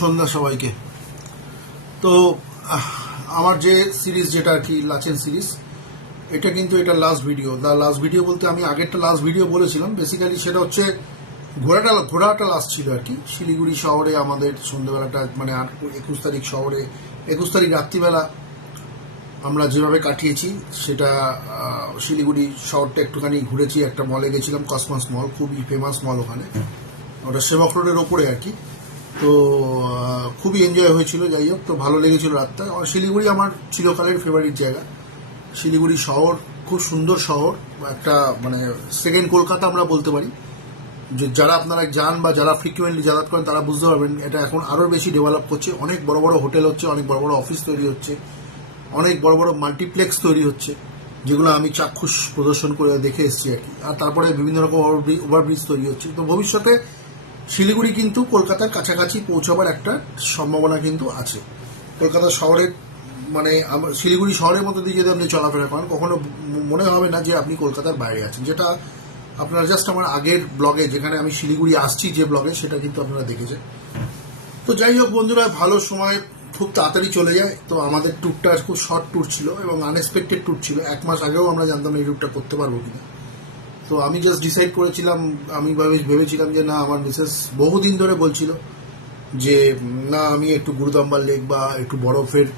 সন্ধ্যা সবাইকে। তো আমার যে সিরিজ যেটা আর কি লাচেন সিরিজ, এটা লাস্ট ভিডিও বলতে আমি আগেরটা লাস্ট ভিডিও বলেছিলাম। বেসিক্যালি সেটা হচ্ছে ঘোড়াটা লাস্ট ছিল আর কি। শিলিগুড়ি শহরে আমাদের সন্ধ্যেবেলাটা মানে 21 তারিখ শহরে 21 তারিখ রাত্রিবেলা আমরা যেভাবে কাটিয়েছি সেটা শিলিগুড়ি শহরটা একটুখানি ঘুরেছি। একটা মলে গেছিলাম, কসমস মল, খুবই ফেমাস মল ওখানে, ওটা সেবক রোডের ওপরে আর কি। তো খুবই এনজয় হয়েছিল। যাই হোক, তো ভালো লেগেছিল রাতটা। শিলিগুড়ি আমার চিরকালের ফেভারিট জায়গা। শিলিগুড়ি শহর খুব সুন্দর শহর, একটা মানে সেকেন্ড কলকাতা আমরা বলতে পারি। যে যারা আপনারা যান বা যারা ফ্রিকুয়েন্টলি যাতায়াত করেন তারা বুঝতে পারবেন এটা এখন আরও বেশি ডেভেলপ করছে। অনেক বড় বড় হোটেল হচ্ছে, অনেক বড় বড় অফিস তৈরি হচ্ছে, অনেক বড় বড় মাল্টিপ্লেক্স তৈরি হচ্ছে, যেগুলো আমি চাক্ষুষ প্রদর্শন করে দেখে এসেছি আর কি। আর তারপরে বিভিন্ন রকম ওভারব্রিজ তৈরি হচ্ছে। তো ভবিষ্যতে শিলিগুড়ি কিন্তু কলকাতার কাছাকাছি পৌঁছাবার একটা সম্ভাবনা কিন্তু আছে। কলকাতা শহরের মানে শিলিগুড়ি শহরের মধ্যে দিয়ে যদি আপনি চলাফেরা করেন, কখনো মনে হবে না যে আপনি কলকাতার বাইরে আছেন। যেটা আপনারা জাস্ট আমার আগের ব্লগে, যেখানে আমি শিলিগুড়ি আসছি যে ব্লগে, সেটা কিন্তু আপনারা দেখেছেন। তো যাই হোক বন্ধুরা, ভালো সময় খুব তাড়াতাড়ি চলে যায়। তো আমাদের ট্যুরটা খুব শর্ট ট্যুর ছিল এবং আনএক্সপেক্টেড ট্যুর ছিল। 1 মাস আগেও আমরা জানতাম এই ট্যুরটা করতে পারবো কিনা। তো আমি জাস্ট ডিসাইড করেছিলাম, আমি ভেবেছিলাম যে না, আমার মিসেস বহুদিন ধরে বলছিল যে না, আমি একটু গুরুদাম্বার লেক বা একটু বরফের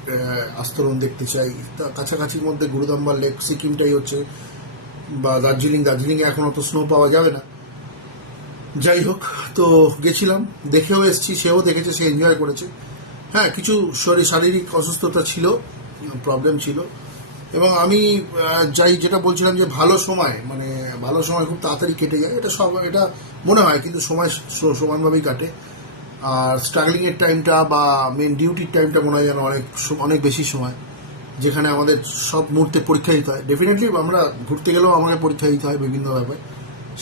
আস্তরণ দেখতে চাই। তা কাছাকাছির মধ্যে গুরুদাম্বার লেক, সিকিমটাই হচ্ছে, বা দার্জিলিংয়ে এখন অত স্নো পাওয়া যাবে না। যাই হোক, তো গেছিলাম, দেখেও এসেছি, সেও দেখেছে, সে এনজয় করেছে। হ্যাঁ, কিছু শারীরিক অসুস্থতা ছিল, প্রবলেম ছিল। এবং আমি যেটা বলছিলাম যে ভালো সময় খুব তাড়াতাড়ি কেটে যায়, এটা মনে হয়, কিন্তু সময় সমানভাবেই কাটে। আর স্ট্রাগলিং এর টাইমটা বা মেন ডিউটির টাইমটা মনে হয় যেন অনেক বেশি সময়, যেখানে আমাদের সব মুহূর্তে পরীক্ষা দিতে হয়। ডেফিনেটলি আমরা ঘুরতে গেলেও আমাকে পরীক্ষা দিতে হয় বিভিন্ন ব্যাপারে,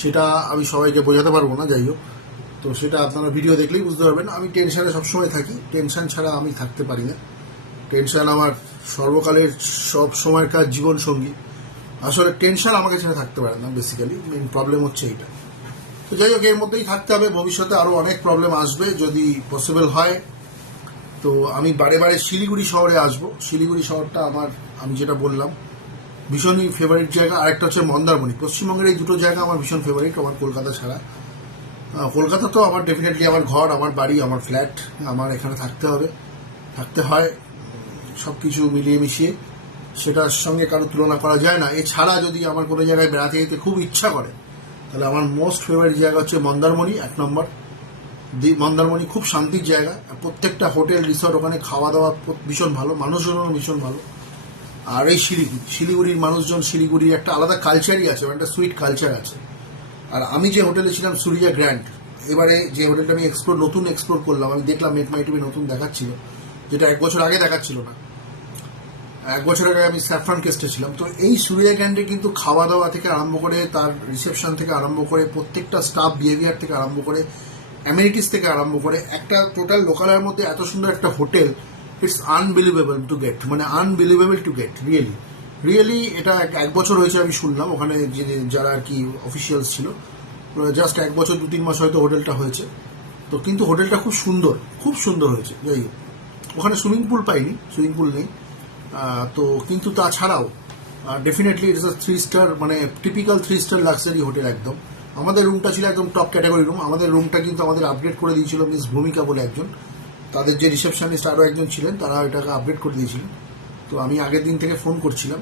সেটা আমি সবাইকে বোঝাতে পারবো না। যাই হোক, তো সেটা আপনারা ভিডিও দেখলেই বুঝতে পারবেন। আমি টেনশনে সবসময় থাকি, টেনশন ছাড়া আমি থাকতে পারি না। টেনশন আমার সর্বকালের সব সময়কার জীবন সঙ্গী। আসলে টেনশন আমাকে ছেড়ে থাকতে পারে না, বেসিক্যালি মেন প্রবলেম হচ্ছে এইটা। তো যাই হোক, এর মধ্যেই থাকতে হবে। ভবিষ্যতে আরো অনেক প্রবলেম আসবে যদি পসিবল হয়। তো আমি বারে বারে শিলিগুড়ি শহরে আসব। শিলিগুড়ি শহরটা আমার, আমি যেটা বললাম, ভীষণই ফেভারিট জায়গা। আরেকটা হচ্ছে মন্দারমণি। পশ্চিমবঙ্গের এই দুটো জায়গা আমার ভীষণ ফেভারিট, আমার কলকাতা ছাড়া। কলকাতা তো আমার ডেফিনেটলি আমার ঘর, আমার বাড়ি, আমার ফ্ল্যাট, আমার এখানে থাকতে হয় সবকিছু মিলিয়ে মিশিয়ে। সেটার সঙ্গে কারো তুলনা করা যায় না। এছাড়া যদি আমার কোনো জায়গায় বেড়াতে যেতে খুব ইচ্ছা করে, তাহলে আমার মোস্ট ফেভারিট জায়গা হচ্ছে মন্দারমণি, 1 নম্বর। মন্দারমণি খুব শান্তির জায়গা। প্রত্যেকটা হোটেল রিসর্ট, ওখানে খাওয়া দাওয়া ভীষণ ভালো, মানুষজনও ভীষণ ভালো। আর এই শিলিগুড়ির মানুষজন, শিলিগুড়ির একটা আলাদা কালচারই আছে, একটা সুইট কালচার আছে। আর আমি যে হোটেলে ছিলাম, সুরিয়া গ্র্যান্ড, এবারে যে হোটেলটা আমি নতুন এক্সপ্লোর করলাম, আমি দেখলাম মেক মাই টিভি নতুন দেখাচ্ছিল, যেটা 1 বছর আগে দেখাচ্ছিল না। 1 বছর আগে আমি স্যাফরান কেস্টে ছিলাম। তো এই সুরিয়া গ্র্যান্ডে কিন্তু খাওয়া দাওয়া থেকে আরম্ভ করে, তার রিসেপশন থেকে আরম্ভ করে, প্রত্যেকটা স্টাফ বিহেভিয়ার থেকে আরম্ভ করে, অ্যামেনিটিস থেকে আরম্ভ করে, একটা টোটাল লোকালয়ের মধ্যে এত সুন্দর একটা hotel, it's unbelievable to get, really. এটা 1 বছর হয়েছে আমি শুনলাম, ওখানে যারা আর কি অফিসিয়ালস ছিল, জাস্ট 1 বছর 2-3 মাস হয়তো হোটেলটা হয়েছে। তো কিন্তু হোটেলটা খুব সুন্দর হয়েছে। যাই হোক, ওখানে সুইমিং পুল নেই। তো কিন্তু তাছাড়াও ডেফিনেটলি ইটস আ 3 স্টার, মানে টিপিক্যাল 3 স্টার লাক্সারি হোটেল একদম। আমাদের রুমটা ছিল একদম টপ ক্যাটাগরি রুম। আমাদের রুমটা কিন্তু আমাদের আপগ্রেড করে দিয়েছিল মিস ভূমিকা বলে একজন, তাদের যে রিসেপশনিস্ট আরও একজন ছিলেন, তারা এটাকে আপগ্রেড করে দিয়েছিলেন। তো আমি আগের দিন থেকে ফোন করছিলাম,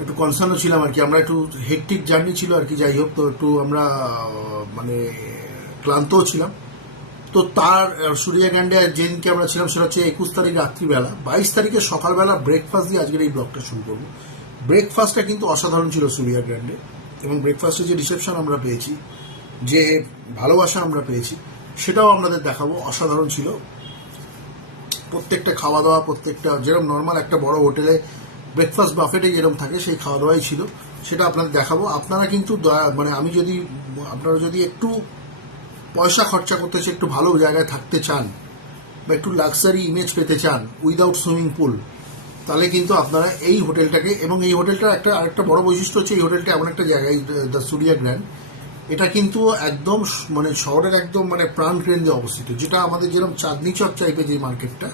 একটু কনসার্নও ছিলাম আর কি। আমরা একটু হেকটিক জার্নি ছিল আর কি। যাই হোক, তো একটু আমরা মানে ক্লান্তও ছিলাম। তো তার সুরিয়া গ্র্যান্ডে যেদিনকে আমরা ছিলাম, সেটা হচ্ছে 21 তারিখ রাত্রিবেলা। 22 তারিখে সকালবেলা ব্রেকফাস্ট দিয়ে আজকের এই ব্লগটা শুরু করবো। ব্রেকফাস্টটা কিন্তু অসাধারণ ছিল সুরিয়া গ্র্যান্ডে, এবং ব্রেকফাস্টে যে রিসেপশন আমরা পেয়েছি, যে ভালোবাসা আমরা পেয়েছি, সেটাও আপনাদের দেখাবো। অসাধারণ ছিল প্রত্যেকটা খাওয়া দাওয়া, প্রত্যেকটা যেরকম নর্মাল একটা বড় হোটেলে ব্রেকফাস্ট বাফেটে যেরকম থাকে, সেই খাওয়া দাওয়াই ছিল। সেটা আপনাদের দেখাবো। আপনারা কিন্তু মানে আপনারা যদি একটু পয়সা খরচা করতে চান, একটু ভালো জায়গায় থাকতে চান, বা একটু লাক্সারি ইমেজ পেতে চান উইদাউট সুইমিং পুল, তাহলে কিন্তু আপনারা এই হোটেলটাকে, এবং এই হোটেলটা আরেকটা বড় বৈশিষ্ট্য হচ্ছে, এই হোটেলটা এমন একটা জায়গায়, দ্য সুরিয়া গ্র্যান্ড, এটা কিন্তু একদম মানে শহরের একদম মানে প্রাণ কেন্দ্রে অবস্থিত, যেটা আমাদের যেরকম চাঁদনি চক টাইপের যে মার্কেটটা,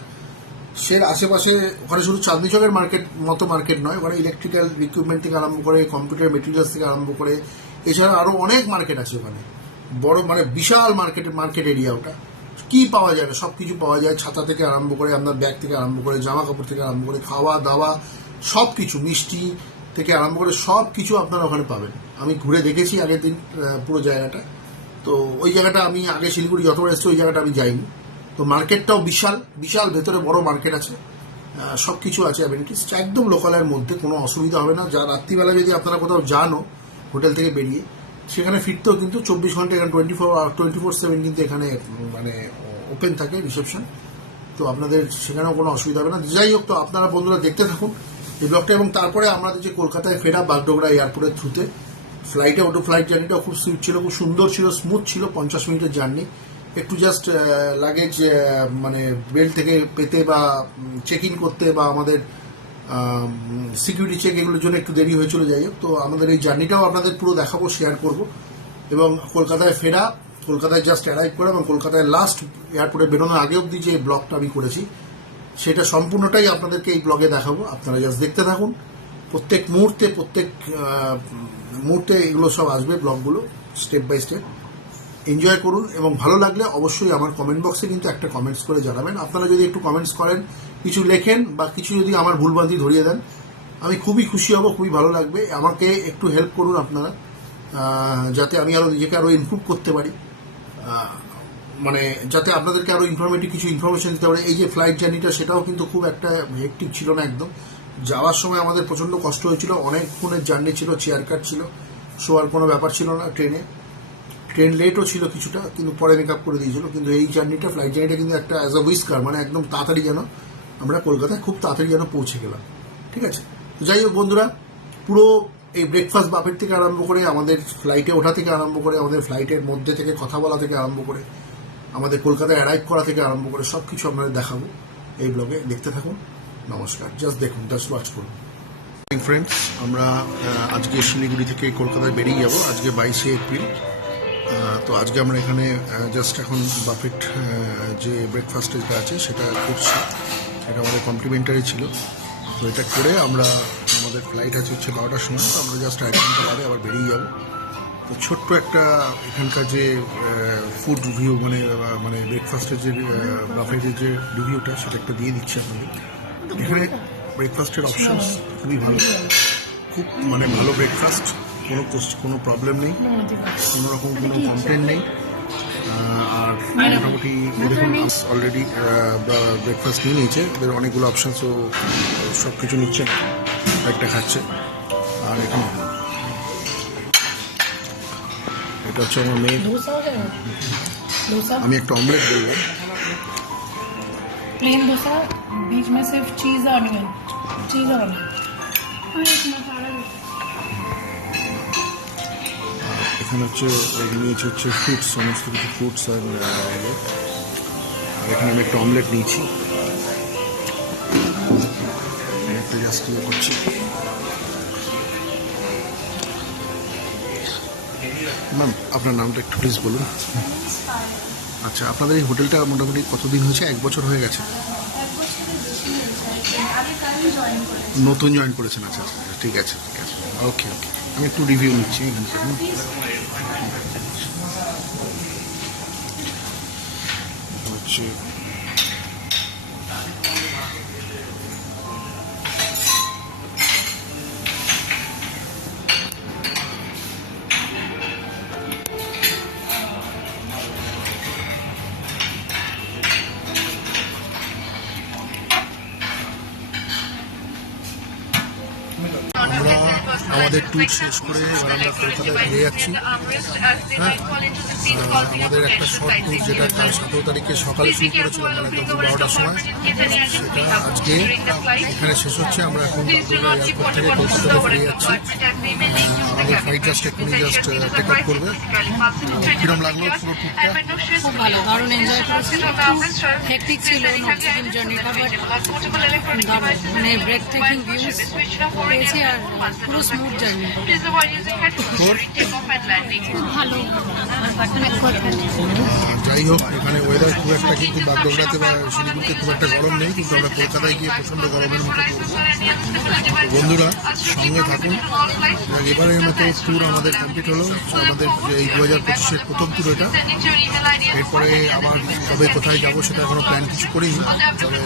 সের আশেপাশে ওখানে শুধু চাঁদনি চকের মার্কেট মতো মার্কেট নয়, ওখানে ইলেকট্রিক্যাল ইকুইপমেন্ট থেকে আরম্ভ করে কম্পিউটার মেটেরিয়ালস থেকে আরম্ভ করে এছাড়া আরো অনেক মার্কেট আছে ওখানে, বড় মানে বিশাল মার্কেট এরিয়া। ওটা কি পাওয়া যায় না, সবকিছু পাওয়া যায়, ছাতা থেকে আরম্ভ করে আপনার ব্যাগ থেকে আরম্ভ করে জামা কাপড় থেকে আরম্ভ করে খাওয়া দাওয়া সবকিছু, মিষ্টি থেকে আরম্ভ করে সব কিছু আপনারা ওখানে পাবেন। আমি ঘুরে দেখেছি আগের দিন পুরো জায়গাটা। তো ওই জায়গাটা আমি আগে শিলিগুড়ি যতবার এসেছি ওই জায়গাটা আমি যাইনি। তো মার্কেটটাও বিশাল বিশাল, ভেতরে বড় মার্কেট আছে, সব কিছু আছে অ্যামিনিটিস, একদম লোকালের মধ্যে, কোনো অসুবিধা হবে না। যা রাত্রিবেলা যদি আপনারা কোথাও যানও হোটেল থেকে বেরিয়ে, সেখানে ফিরতেও কিন্তু 24 ঘন্টা, এখানে 24/7 কিন্তু এখানে মানে ওপেন থাকে রিসেপশন। তো আপনাদের সেখানেও কোনো অসুবিধা হবে না। যাই হোক, তো আপনারা বন্ধুরা দেখতে থাকুন এই ব্লগটা। এবং তারপরে আমাদের যে কলকাতায় ফেরা বাগডোগরা এয়ারপোর্টের থ্রুতে ফ্লাইটে ওটো, ফ্লাইট জার্নিটা খুব সুইট ছিল, খুব সুন্দর ছিল, স্মুথ ছিল। 50 মিনিটের জার্নি। একটু জাস্ট লাগেজ মানে বেল্ট থেকে পেতে বা চেক ইন করতে বা আমাদের সিকিউরিটি চেক এগুলোর জন্য একটু দেরি হয়েছিল। যাই হোক, তো আমাদের এই জার্নিটাও আপনাদের পুরো দেখাবো, শেয়ার করব। এবং কলকাতায় ফেরা, কলকাতায় জাস্ট অ্যারাইভ করা এবং কলকাতায় লাস্ট এয়ারপোর্টে বেরোনোর আগে অবধি যে ব্লগটা আমি করেছি সেটা সম্পূর্ণটাই আপনাদেরকে এই ব্লগে দেখাবো। আপনারা জাস্ট দেখতে থাকুন। প্রত্যেক মুহূর্তে এগুলো সব আসবে, ব্লগগুলো স্টেপ বাই স্টেপ। এনজয় করুন এবং ভালো লাগলে অবশ্যই আমার কমেন্ট বক্সে কিন্তু একটা কমেন্টস করে জানাবেন। আপনারা যদি একটু কমেন্টস করেন, কিছু লেখেন বা কিছু যদি আমার ভুলভ্রান্তি ধরিয়ে দেন, আমি খুবই খুশি হব, খুবই ভালো লাগবে। আমাকে একটু হেল্প করুন আপনারা, যাতে আমি আরো নিজেকে আরো ইমপ্রুভ করতে পারি, মানে যাতে আপনাদেরকে আরো ইনফরমেটিভ কিছু ইনফরমেশন দিতে পারে। এই যে ফ্লাইট জার্নিটা, সেটাও কিন্তু খুব একটা হেক্টিক ছিল না একদম। যাওয়ার সময় আমাদের প্রচন্ড কষ্ট হয়েছিল, অনেকক্ষণের জার্নি ছিল, চেয়ার কাট ছিল, শোয়ার কোনো ব্যাপার ছিল না। ট্রেন লেটও ছিল কিছুটা, কিন্তু পরে মেকআপ করে দিয়েছিল। কিন্তু এই জার্নিটা, ফ্লাইট জার্নিটা কিন্তু একটা অ্যাজ আ উইস্কার, মানে একদম তাড়াতাড়ি যেন আমরা কলকাতায় খুব তাড়াতাড়ি যেন পৌঁছে গেলাম। ঠিক আছে, যাই হোক বন্ধুরা, পুরো এই ব্রেকফাস্ট বাফেট থেকে আরম্ভ করে, আমাদের ফ্লাইটে ওঠা থেকে আরম্ভ করে, আমাদের ফ্লাইটের মধ্যে থেকে কথা বলা থেকে আরম্ভ করে, আমাদের কলকাতায় অ্যারাইভ করা থেকে আরম্ভ করে সব কিছু আপনাদের দেখাবো এই ব্লগে। দেখতে থাকুন। নমস্কার, জাস্ট দেখুন, জাস্ট ওয়াচ করুন। ফ্রেন্ডস, আমরা আজকে শিলিগুড়ি থেকে কলকাতায় বেরিয়ে যাব আজকে 22শে এপ্রিল। তো আজকে আমরা এখানে জাস্ট এখন বাফেট যে ব্রেকফাস্ট যেটা আছে সেটা করছি। এটা আমাদের কমপ্লিমেন্টারি ছিল। তো এটা করে আমরা, আমাদের ফ্লাইট আছে হচ্ছে 12টার সময়, তো আমরা জাস্ট 1 ঘন্টা বাদে আবার বেরিয়ে যাব। তো ছোট্ট একটা এখানকার যে ফুড রিভিউ, মানে ব্রেকফাস্টের যে বাফেটের যে রিভিউটা, সেটা একটা দিয়ে দিচ্ছি আপনাদের। এখানে ব্রেকফাস্টের অপশনস খুবই ভালো, খুব মানে ভালো ব্রেকফাস্ট, কোনো প্রবলেম নেই, কোনো রকম কোনো কমপ্লেন নেই। আর মোটামুটি দেখুন, অলরেডি ব্রেকফাস্ট নিয়ে নিয়েছে, ওদের অনেকগুলো অপশানস, ও সব কিছু নিচ্ছে, একটা খাচ্ছে। আর এখানে এটা হচ্ছে আমার মেয়ে। আমি একটা অমলেট বলবো। प्लेन डोसा, बीच में सिर्फ चीज और ऑनियन, चीज और ऑनियन। এখানে হচ্ছে নিয়েছে হচ্ছে ফ্রুটস, সমস্ত কিছু ফ্রুটস। আর এখানে আমি একটা অমলেট নিয়েছি, একটা জাস্ট ইয়ে করছি। ম্যাম, আপনার নামটা একটু প্লিজ বলুন। আচ্ছা, আপনাদের এই হোটেলটা মোটামুটি কতদিন হয়েছে? 1 বছর হয়ে গেছে? নতুন জয়েন করেছেন? আচ্ছা আচ্ছা, ঠিক আছে ঠিক আছে, ওকে ওকে। আমি একটু রিভিউ নিচ্ছি এখানকার। হচ্ছে আমাদের ট্যুর শেষ করে এবার আমরা কলকাতায় ফিরে যাচ্ছি। হ্যাঁ, আমাদের একটা শর্ট ট্যুর, যেটা কাল 17 তারিখে সকালে শুরু করেছিলাম, মানে দুপুর 12টার সময়, সেটা আজকে এখানে শেষ হচ্ছে। আমরা এখন এয়ারপোর্ট থেকে কলকাতাতে ফিরে যাচ্ছি। আমাদের ফ্লাইট জাস্ট এক্ষুনি জাস্ট টেক আপ করবে। কিরম লাগলো পুরো ট্যুরটা? খুব ভালো, দারুণ এনজয় করেছি। হেক্টিক ছিল নর্থ জার্নিটা, বাট মানে ব্রেক টেকিং ভিউজ পেয়েছি। আর পুরো স্মুথ জার্নি। ভালো এক কথা যাই হোক, এখানে ওয়েদার খুব একটা কিন্তু বাগডোগরাতে বা শিলিগুড়িতে খুব একটা গরম নেই, কিন্তু আমরা কলকাতায় গিয়ে প্রচণ্ড গরমের মুখে পড়বো। তো বন্ধুরা সঙ্গে থাকুন। এবারের মতো ট্যুর আমাদের কমপ্লিট হলো, আমাদের এই 2025-এর প্রথম ট্যুর এটা। এরপরে আবার কবে কোথায় যাবো সেটা এখনো প্ল্যান কিছু করিনি, তবে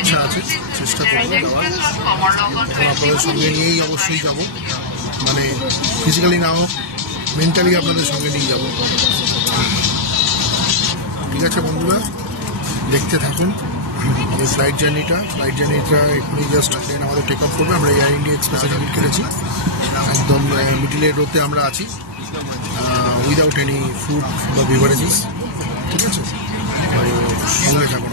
ইচ্ছা আছে, চেষ্টা করবো যাওয়ার। এবং আপনাদের সঙ্গে নিয়েই অবশ্যই যাব, মানে ফিজিক্যালি না হোক মেন্টালি আপনাদের সঙ্গে নিয়ে যাব। ঠিক আছে বন্ধুরা, দেখতে থাকুন এই ফ্লাইট জার্নিটা এক্ষুনি জাস্ট ট্রেন আমাদের টেক অফ করবে। আমরা এয়ার ইন্ডিয়া এক্সপ্রেসে টিকিট কেটেছি, একদম মিডিলের রোতে আমরা আছি, উইদাউট এনি ফুড বা বিভারেজেস। ঠিক আছে, তো সঙ্গে থাকুন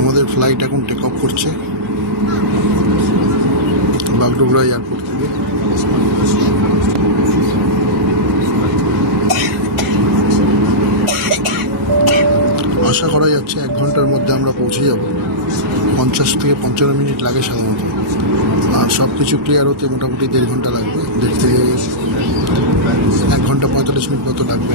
আমাদের। ফ্লাইট এখন টেক অফ করছে বাগডোগরা এয়ারপোর্ট থেকে। আশা করা যাচ্ছে 1 ঘন্টার মধ্যে আমরা পৌঁছে যাব। 50 থেকে 55 মিনিট লাগে সাধারণত, আর সব কিছু ক্লিয়ার হতে মোটামুটি 1.5 ঘন্টা লাগবে। 1.5 থেকে 1 ঘন্টা 45 মিনিট মতো লাগবে।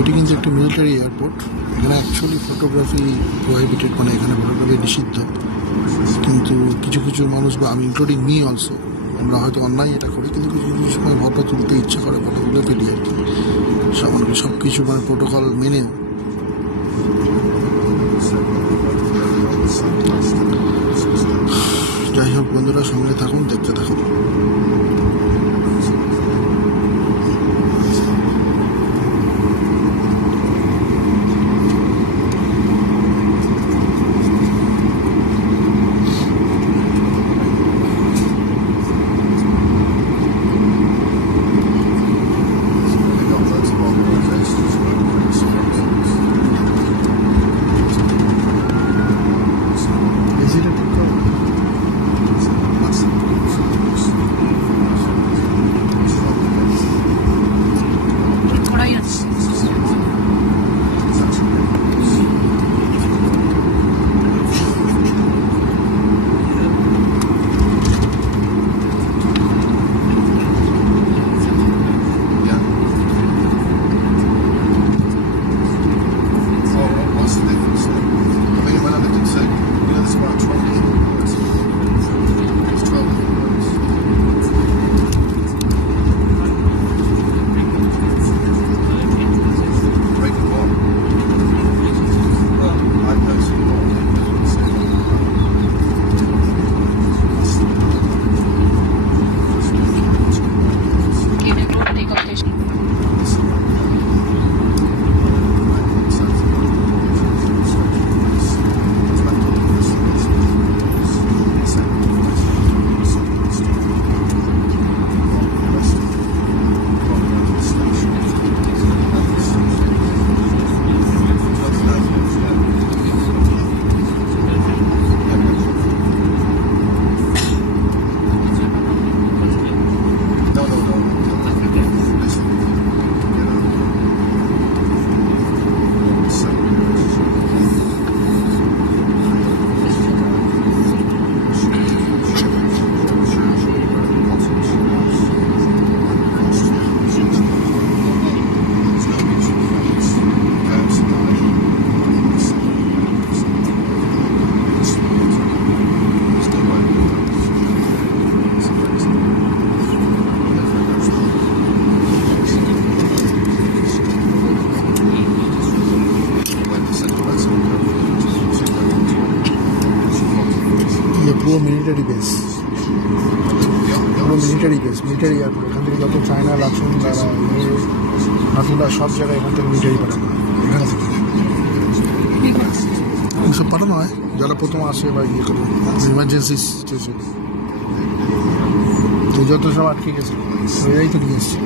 এটি কিন্তু একটি মিলিটারি এয়ারপোর্ট, এখানে অ্যাকচুয়ালি ফটোগ্রাফি প্রোহিবিটেড, মানে এখানে ফটোগ্রাফি নিষিদ্ধ। কিন্তু কিছু কিছু মানুষ, বা আমি ইনক্লুডিং মি অলসো, আমরা হয়তো অন্যায় এটা করি, কিন্তু কিছু কিছু সময় ফটো তুলতে ইচ্ছা করে, ফটোগ্রাফি নিয়ে আর কি। সব কিছু মানে প্রোটোকল মেনেও। যাই হোক বন্ধুরা, সঙ্গে থাকুন, দেখতে থাকুন। এখান থেকে যত চায়না লাচুন নাতুলা সব জায়গায় এখান থেকে মিঠাই পাঠানো হয় এখান থেকে এসব পাঠানো হয় যারা প্রথম আসে বা ইয়ে করে ইমার্জেন্সি সিচুয়েশন তো যত সব আটকে গেছে তো এরাই তো নিয়ে এসছে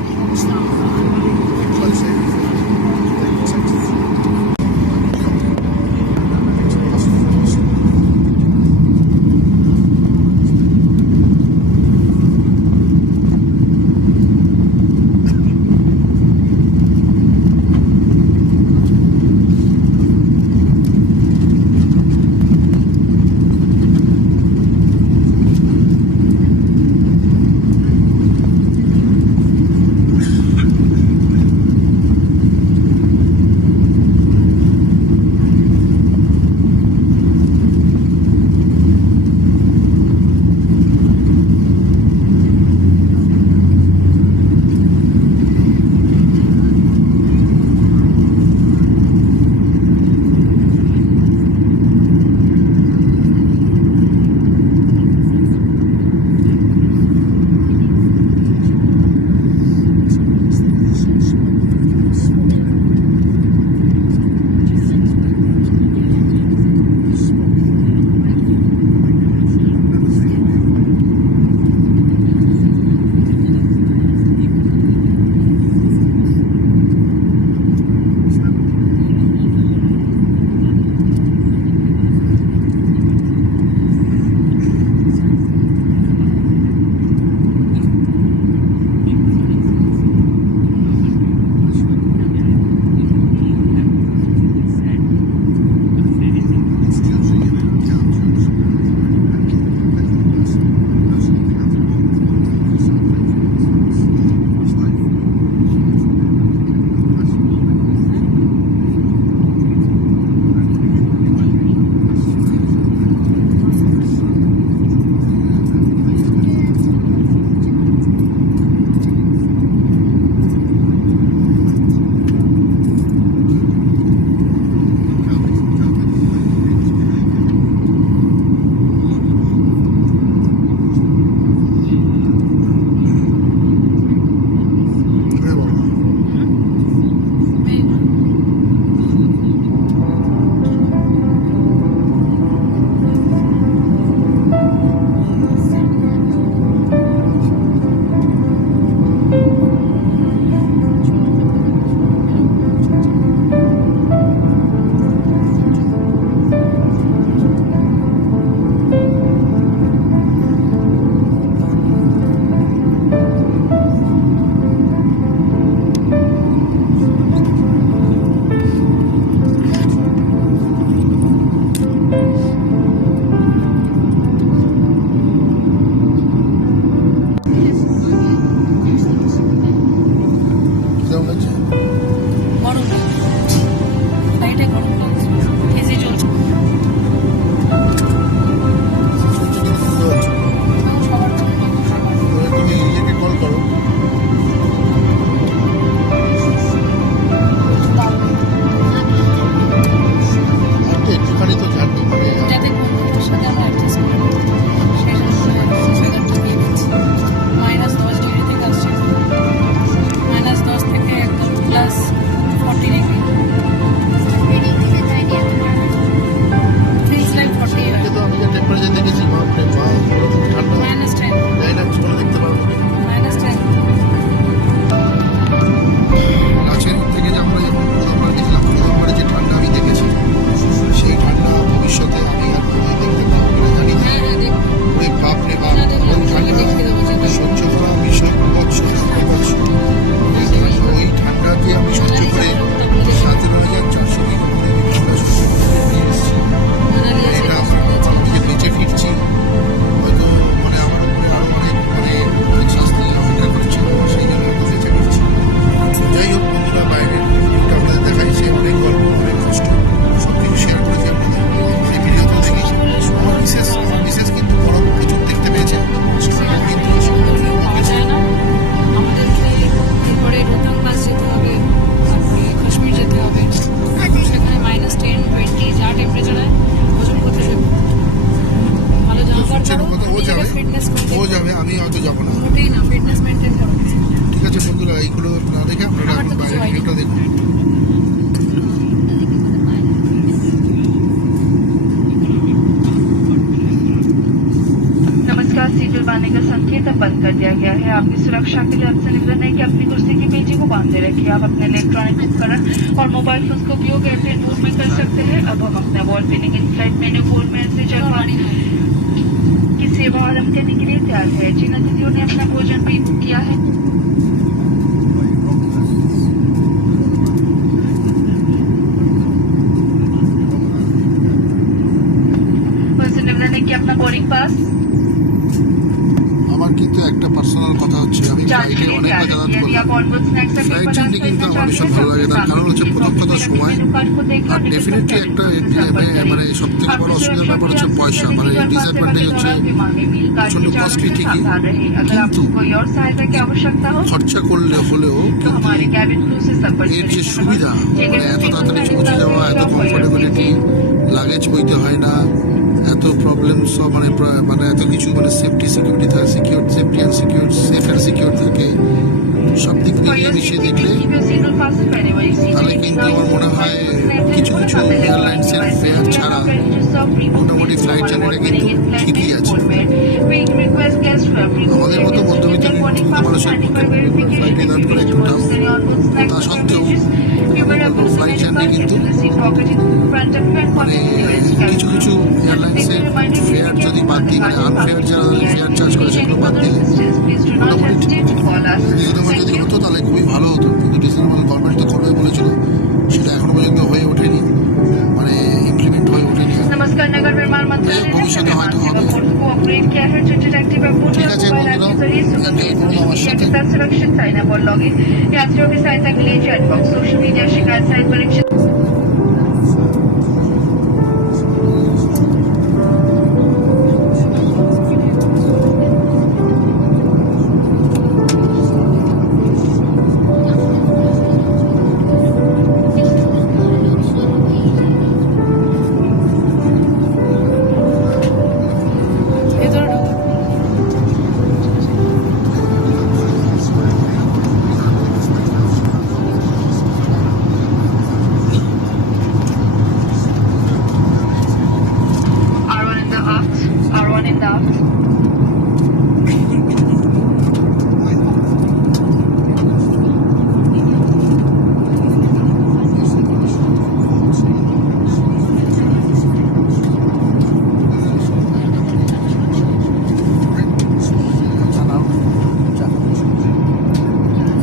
এইগুলো না দেখে আপনারা আমার তো কিছু বাইরের হয়নি। ভিউটা দেখুন। नमस्कार, सीट डलवाने का संकेत अब बंद कर दिया गया है। आपकी सुरक्षा के लिए आपसे निवेदन है कि अपनी कुर्सी की पेटी को बांधे रखिए। आप अपने इलेक्ट्रॉनिक उपकरण और मोबाइल फोन का उपयोग एयरप्लेन मोड में कर सकते हैं। अब हम अपना wall pinning in flight menu board में से जलवाने की सेवा आरम्भ करने के लिए तैयार है। जिन अतिथियों ने अपना भोजन प्री बुक किया है उनसे निवेदन है कि अपना बोर्डिंग पास আমার কিন্তু একটা পার্সোনাল কথা হচ্ছে, আমি ফ্লাইটে অনেকবার যাতায়াত করলাম। ফ্লাইট জার্নি কিন্তু আমার ভীষণ ভালো লাগে, তার কারণ হচ্ছে প্রথম কথা সময়, আর ডেফিনেটলি একটা মানে সব থেকে বড় অসুবিধার ব্যাপার হচ্ছে পয়সা, মানে ডিসঅ্যাডভান্টেজ হচ্ছে প্রচন্ড কস্টলি ঠিকই, কিন্তু খরচা করলে হলেও কিন্তু এর যে সুবিধা, মানে এত তাড়াতাড়ি পৌঁছে যাওয়া, এত কমফোর্টেবিলিটি, লাগেজ বইতে হয় না, এত প্রবলেমস মানে এত কিছু, মানে সেফটি সিকিউরিটি থাকে, secure safety and secure, safe and secure থাকে, সব দিক দিয়ে মিশিয়ে দেখলে তাহলে কিন্তু আমার মনে হয় কিছু কিছু এয়ারলাইন্সের ফেয়ার ছাড়া মোটামুটি ফ্লাইট জার্নিটা কিন্তু ঠিকই আছে। আমাদের মতো মধ্যবিত্ত মানুষের পক্ষে ফ্লাইটে যাওয়ার করে একটু টাফ, তা সত্ত্বেও ফ্লাইট জার্নি কিন্তু মানে কিছু কিছু এয়ারলাইন্সের ফেয়ার যদি বাদ দিই, মানে আনফেয়ার যারা ফেয়ার চার্জ করে সেগুলো বাদ দিলে মোটামুটি রিজনেবল যদি হতো তাহলে খুবই ভালো হতো, কিন্তু রিজনেবল গভর্নমেন্ট তো করবে বলেছিল, সেটা এখনো পর্যন্ত হয়ে ওঠেনি, মানে ইমপ্লিমেন্ট হয়ে ওঠেনি। नमस्कार, नगर निर्माण मंत्रालय ने भविष्य में हयतो হবে। को अपग्रेड किया है। जो इंटरैक्टिव एयरपोर्ट ঠিক আছে বন্ধুরা, के साथ सुरक्षित साइन अप और लॉगिन यात्रियों की सहायता के लिए चैट बॉक्स, सोशल मीडिया शिकायत साइट परीक्षित ভেতরে ঢোকো। R1 in the aft, R1 in the aft.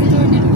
ভেতরে নেমে।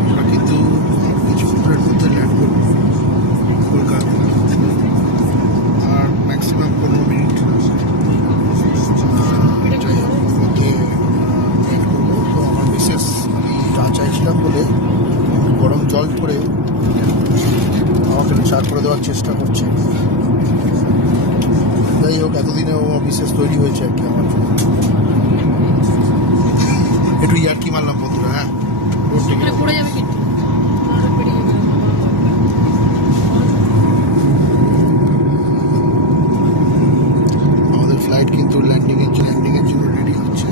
আমরা কিন্তু কিছুক্ষণের মধ্যে ল্যান্ড করবো কলকাতা, আর ম্যাক্সিমাম 15 মিনিট যাই হোক মধ্যে ল্যান্ড করবো। তো আমার বিশেষ আমি চা চাইছিলাম বলে গরম জল করে আমাকে চা করে দেওয়ার চেষ্টা করছে। যাই হোক, এতদিনে ও বিশেষ তৈরি হয়েছে আর কি আমার জন্য। একটু ইয়ার্কি মারলাম বন্ধুরা। হ্যাঁ, রোড থেকে ওখানে পড়ে যাবে কিন্তু ওরা বেরিয়ে যাবে। আমাদের ফ্লাইট কিন্তু ল্যান্ডিং এর জন্য রেডি হচ্ছে।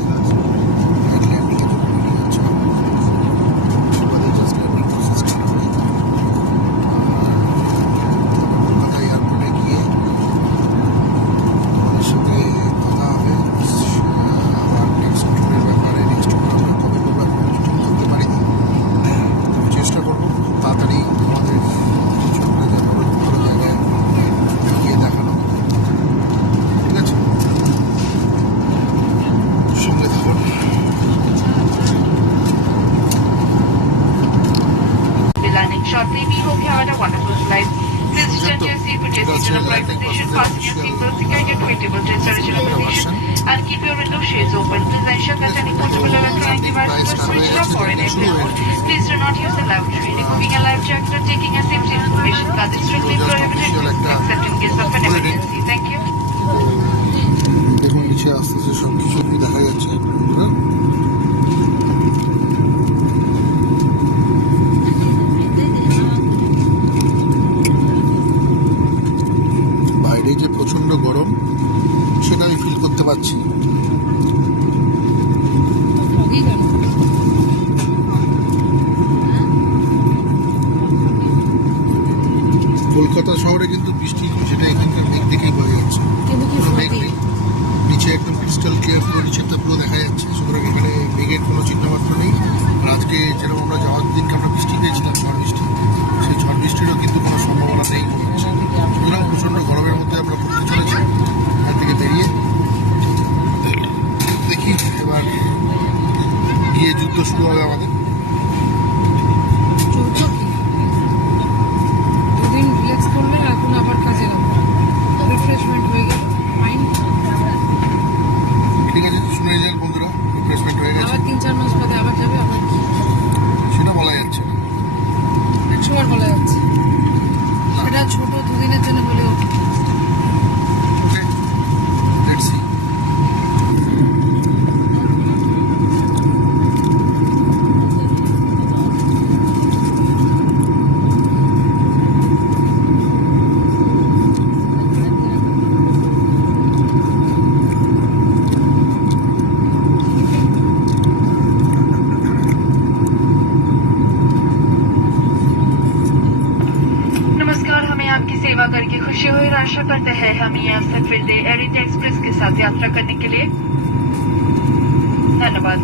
ফ্লাইট ল্যান্ডিং এর জন্য রেডি হচ্ছে। আমাদের জাস্ট ল্যান্ডিং প্রসেস স্টার্ট হবে। কলকাতা এয়ারপোর্টে গিয়ে আমাদের সাথে কথা হবে। আবার নেক্সট ট্যুরের ব্যাপারে, নেক্সট ট্যুর আমরা কবে করবো এখন ঠিক করতে পারি না। আমি চেষ্টা করবো খুব তাড়াতাড়ি আমাদের কিছু একটা যেন ভালো জায়গায় গিয়ে দেখানো। ঠিক আছে, সঙ্গে থাকুন। Landing shortly. We hope you had a wonderful flight. Please return to your seat with your seat in the right position, fasten your seatbelt, secure your tray-table to its original position, and keep your window shades open. Please ensure that any portable electronic devices are switched off or enabled mode. Please do not use a lavatory. Removing a life jacket or taking a safety information card is strictly prohibited except in case of an emergency. Thank you. দেখুন নিচে আস্তে আস্তে সব কিছু দেখা যাচ্ছে বন্ধুরা। বাইরে যে প্রচন্ড গরম সেটা আমি ফিল করতে পারছি। foggy কেন? কলকাতা শহরে কিন্তু বৃষ্টি সেটা এখানকার মেঘ দেখেই বোঝা যাচ্ছে। কিন্তু কি কোনো মেঘ foggy? নেই, নিচে একদম ক্রিস্টাল ক্লিয়ার, পুরো নিচেরটা পুরো দেখা যাচ্ছে। সুতরাং এখানে মেঘের কোনো চিহ্নমাত্র নেই। আর আজকে যেরকম আমরা যাওয়ার দিনকে আমরা বৃষ্টি পেয়েছিলাম, ঝড় বৃষ্টি, সেই ঝড় বৃষ্টিরও কিন্তু কোনো সম্ভাবনা নেই মনে হচ্ছে। সুতরাং প্রচণ্ড গরমের মধ্যে আমরা পড়তে চলেছি। এখান থেকে বেরিয়ে দেখি এবার গিয়ে যুদ্ধ শুরু হবে আমাদের। যুদ্ধ কি? দুদিন রিল্যাক্স করলে এখন আবার কাজে লাগবে, রিফ্রেশমেন্ট হয়ে গেল মাইন্ড। ঠিক আছে, শুনে যান বন্ধুরা, রিফ্রেশমেন্ট হয়ে গেছে। আবার 3-4 মাস বাদে আবার যাবে, আবার কি সেটা বলা যাচ্ছে না। একসময় বলা যাচ্ছে। সেটা ছোট দুদিনের জন্য হলেও ওকে, লেটস সি। नमस्कार, हमें आपकी सेवा करके खुशी हुई और आशा करते हैं हम ये अवसर फिर दे एयर इंडिया एक्सप्रेस के साथ यात्रा करने के लिए। धन्यवाद।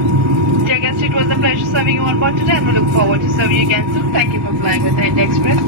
Dear guests, it was a pleasure serving you on board today and we look forward to serving you again soon. Thank you for flying with India Express.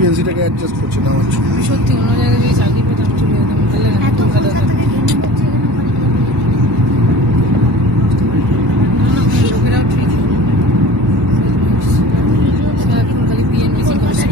পিএনসিটাকে অ্যাডজাস্ট করছে না হচ্ছে। আমি সত্যি অন্য জায়গায় যদি চাকরি পেতাম চলে যেতাম, ভালো লাগে না, ভালো হতো। লোকেরাও ঠিক এখন খালি পিএনপিসি করছে।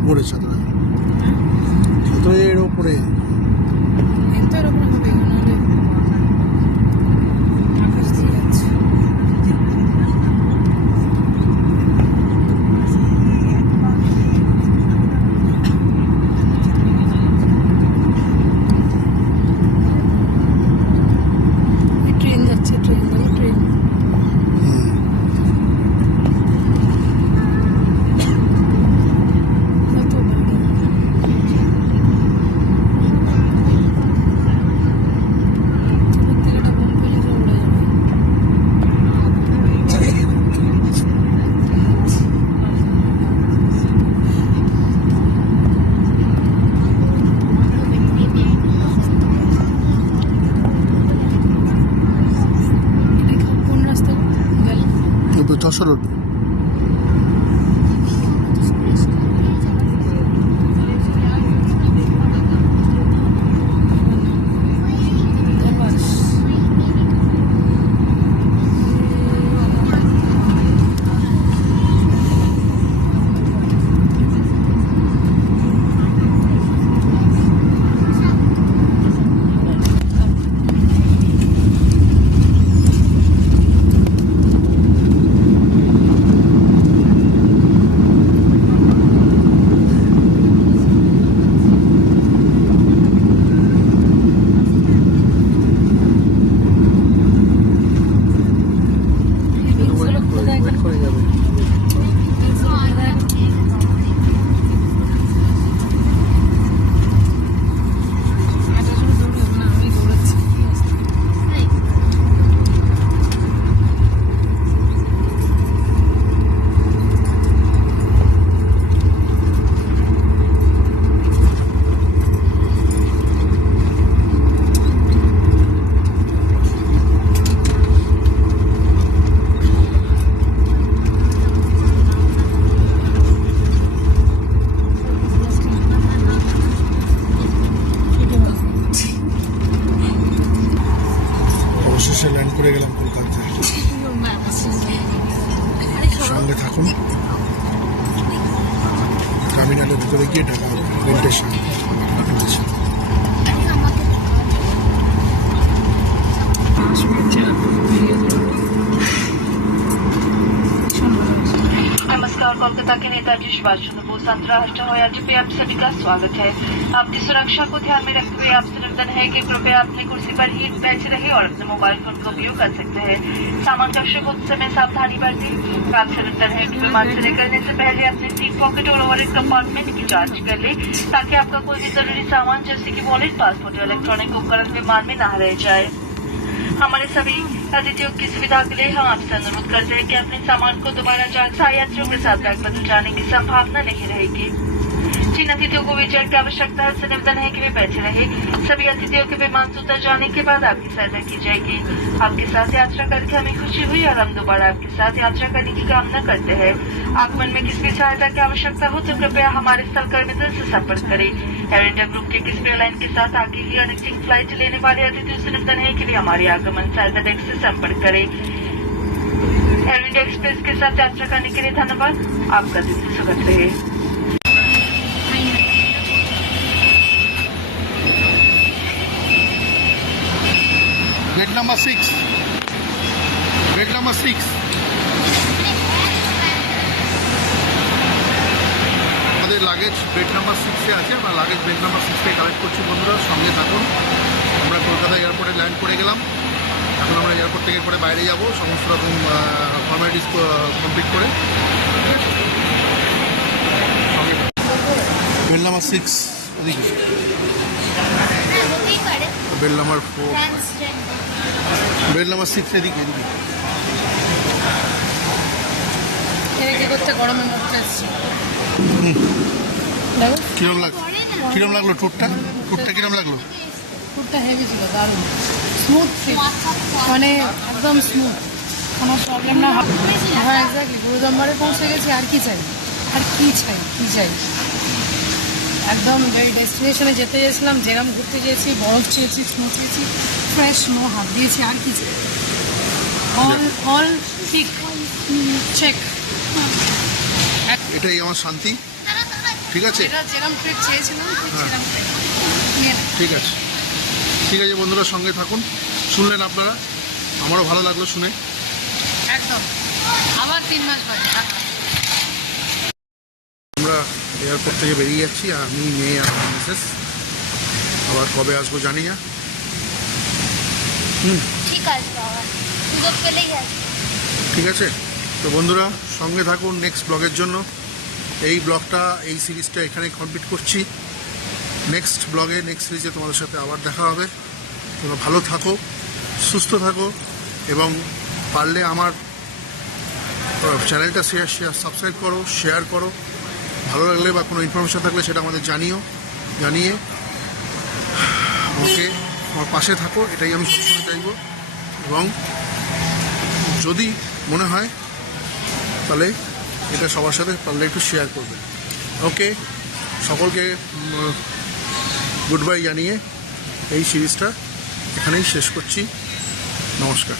উপরে ছাত্র এর উপরে এর উপরে হবে নাহলে আকাশ দিয়ে যাচ্ছে। ট্রেন যাচ্ছে, ট্রেন ট্রেন যশোর রোড। করে গেলাম কলকাতায়। সঙ্গে থাকুন, টার্মিনালের ভিতরে গিয়ে ঢাকা রেলটের সামনে। लोकसत्ता के नेताजी सुभाष चंद्र बोस अंतर्राष्ट्रीय हवाई अड्डे पे आप सभी का स्वागत है। आपकी सुरक्षा को ध्यान में रखते हुए आपसे निवेदन है कि कृपया अपनी कुर्सी पर ही बैठे रहे और अपने मोबाइल फोन का उपयोग कर सकते हैं। सामान कक्ष को उस समय सावधानी बरतें। आपसे निवेदन है कि विमान से निकलने से पहले अपने सीट पॉकेट और ओवरहेड कंपार्टमेंट की जांच कर ले, ताकि आपका कोई भी जरूरी सामान जैसे कि वॉलेट, पासपोर्ट या इलेक्ट्रॉनिक उपकरण विमान में न रह जाए। हमारे सभी अतिथियों की सुविधा के लिए हम आपसे अनुरोध करते हैं कि अपने सामान को दोबारा जांच यात्रियों के साथ बैग बदल जाने की संभावना नहीं रहेगी। जिन अतिथियों को व्हीलचेयर की आवश्यकता है, उससे निवेदन है कि वे बैठे रहे। सभी अतिथियों के विमान से उतर जाने के बाद आपकी सहायता की जाएगी। आपके साथ यात्रा करके हमें खुशी हुई और हम दोबारा आपके साथ यात्रा करने की कामना करते हैं। आगमन में किसी भी सहायता की आवश्यकता हो तो कृपया हमारे स्थल कर्मचारी से संपर्क करें। एयर इंडिया ग्रुप के किसी भी एयरलाइन के साथ आगे ही कनेक्टिंग फ्लाइट लेने वाले अतिथियों से निवेदन है कि वे हमारी आगमन सहायता डेस्क से संपर्क करें। एयर इंडिया एक्सप्रेस के साथ यात्रा करने के लिए धन्यवाद। आपका दिन सुखद रहे। Bed number 6, bed number 6। আমাদের লাগেজ বেড নাম্বার 6-এ আছে। আমরা লাগেজ বেড নাম্বার 6-এ কালেক্ট করছি। বন্ধুরা সঙ্গে থাকুন। আমরা কলকাতা এয়ারপোর্টে ল্যান্ড করে গেলাম। এখন আমরা এয়ারপোর্ট থেকে পরে বাইরে যাব সমস্ত রকম ফর্মালিটিস কমপ্লিট করে। বেড নাম্বার 6 এদিকে, বেড নাম্বার 4, বেড নাম্বার 6 এদিকে এদিকে। কি করতে গরমের মধ্যে আসছে। কিরম লাগলো ট্যুরটা? কিরম লাগলো? ট্যুরটা হেভি ছিল, দারুণ স্মুথ ছিল, মানে একদম স্মুথ, কোনো প্রবলেম না। হ্যাঁ এক্স্যাক্টলি, গুরুদম্বারে পৌঁছে গেছি। আর কি চাই, আর কি চাই। একদম ডেস্টিনেশনে যেতে চেয়েছিলাম, যেরকম ঘুরতে চেয়েছি, বরফ চেয়েছি, স্নো চেয়েছি, ফ্রেশ স্নো হাত দিয়েছি। আর কি চাই? অল ঠিক চেক। এটাই আমার শান্তি। ঠিক আছে, এটা যেরকম ট্রিপ চেয়েছিলাম সেরকম ঠিক আছে। ঠিক আছে বন্ধুরা, সঙ্গে থাকুন। শুনলেন আপনারা, আমারও ভালো লাগলো শুনে। একদম আবার 3 মাস বাদে আমরা এয়ারপোর্ট থেকে বেরিয়ে যাচ্ছি। আমি, মেয়ে আর মিসেস। আবার কবে আসবো জানি না। ঠিক আছে বাবা, সুযোগ পেলেই আসবে। ঠিক আছে, তো বন্ধুরা সঙ্গে থাকুন নেক্সট ব্লগের জন্য। এই ব্লগটা, এই সিরিজটা এখানে কমপ্লিট করছি। নেক্সট ব্লগে, নেক্সট সিরিজে তোমাদের সাথে আবার দেখা হবে। তোমরা ভালো থাকো, সুস্থ থাকো এবং পারলে আমার চ্যানেলটা সাবস্ক্রাইব করো, শেয়ার করো। ভালো লাগলে বা কোনো ইনফরমেশন থাকলে সেটা আমাদের জানিয়ে আমাকে আমার পাশে থাকো। এটাই আমি সবসময় চাইব। এবং যদি মনে হয় তাহলে এটা সবার সাথে পারলে একটু শেয়ার করবে। ওকে, সকলকে গুড বাই জানিয়ে এই সিরিজটা এখানেই শেষ করছি। নমস্কার।